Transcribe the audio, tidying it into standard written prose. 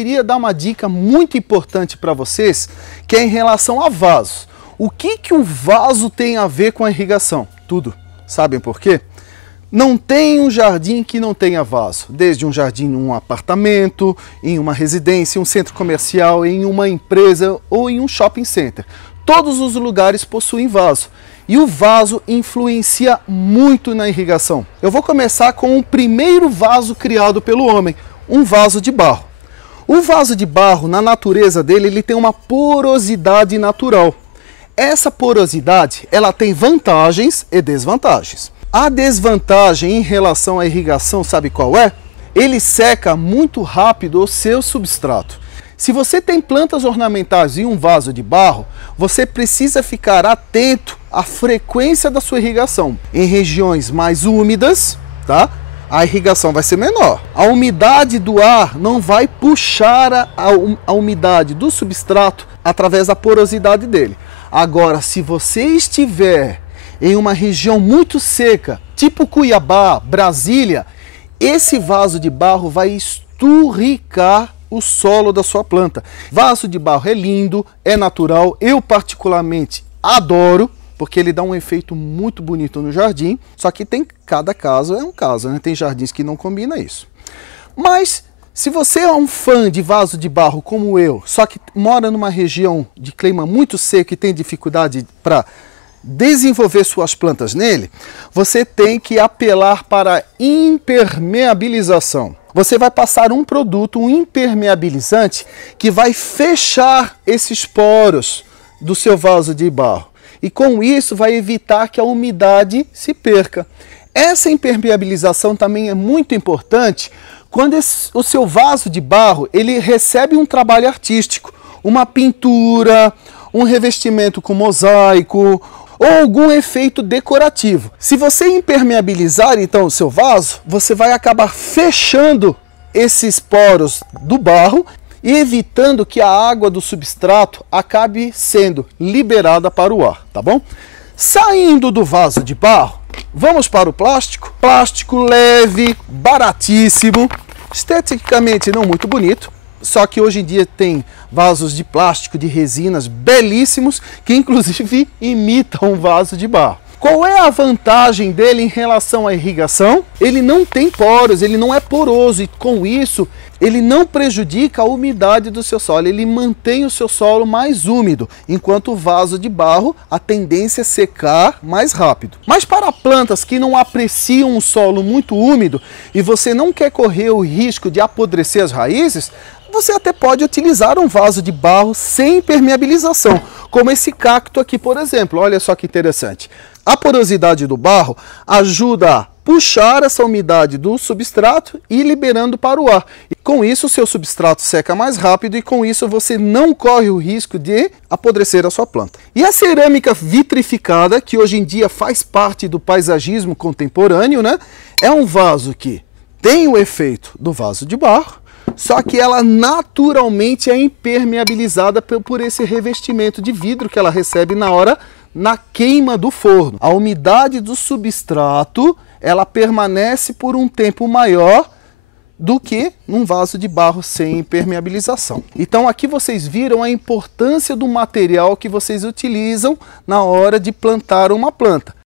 queria dar uma dica muito importante para vocês, que é em relação a vasos. O que um vaso tem a ver com a irrigação? Tudo. Sabem por quê? Não tem um jardim que não tenha vaso, desde um jardim em um apartamento, em uma residência, em um centro comercial, em uma empresa ou em um shopping center. Todos os lugares possuem vaso e o vaso influencia muito na irrigação. Eu vou começar com o primeiro vaso criado pelo homem, um vaso de barro. O vaso de barro, na natureza dele, ele tem uma porosidade natural. Essa porosidade, ela tem vantagens e desvantagens. A desvantagem em relação à irrigação, sabe qual é? Ele seca muito rápido o seu substrato. Se você tem plantas ornamentais em um vaso de barro, você precisa ficar atento à frequência da sua irrigação. Em regiões mais úmidas, tá? A irrigação vai ser menor. A umidade do ar não vai puxar a umidade do substrato através da porosidade dele. Agora, se você estiver em uma região muito seca, tipo Cuiabá, Brasília, esse vaso de barro vai esturricar o solo da sua planta. Vaso de barro é lindo, é natural, eu particularmente adoro, porque ele dá um efeito muito bonito no jardim, só que cada caso é um caso, né? Tem jardins que não combina isso. Mas se você é um fã de vaso de barro como eu, só que mora numa região de clima muito seco e tem dificuldade para desenvolver suas plantas nele, você tem que apelar para a impermeabilização. Você vai passar um produto, um impermeabilizante, que vai fechar esses poros do seu vaso de barro. E com isso vai evitar que a umidade se perca. Essa impermeabilização também é muito importante quando o seu vaso de barro ele recebe um trabalho artístico, uma pintura, um revestimento com mosaico, ou algum efeito decorativo. Se você impermeabilizar então o seu vaso, você vai acabar fechando esses poros do barro e evitando que a água do substrato acabe sendo liberada para o ar, tá bom? Saindo do vaso de barro, vamos para o plástico. Plástico leve, baratíssimo, esteticamente não muito bonito. Só que hoje em dia tem vasos de plástico, de resinas belíssimos, que inclusive imitam um vaso de barro. Qual é a vantagem dele em relação à irrigação? Ele não tem poros, ele não é poroso e com isso ele não prejudica a umidade do seu solo, ele mantém o seu solo mais úmido, enquanto o vaso de barro a tendência é secar mais rápido. Mas para plantas que não apreciam um solo muito úmido e você não quer correr o risco de apodrecer as raízes, você até pode utilizar um vaso de barro sem impermeabilização, como esse cacto aqui, por exemplo. Olha só que interessante. A porosidade do barro ajuda a puxar essa umidade do substrato e liberando para o ar. E com isso o seu substrato seca mais rápido e com isso você não corre o risco de apodrecer a sua planta. E a cerâmica vitrificada, que hoje em dia faz parte do paisagismo contemporâneo, né? É um vaso que tem o efeito do vaso de barro, só que ela naturalmente é impermeabilizada por esse revestimento de vidro que ela recebe na queima do forno. A umidade do substrato ela permanece por um tempo maior do que num vaso de barro sem impermeabilização. Então aqui vocês viram a importância do material que vocês utilizam na hora de plantar uma planta.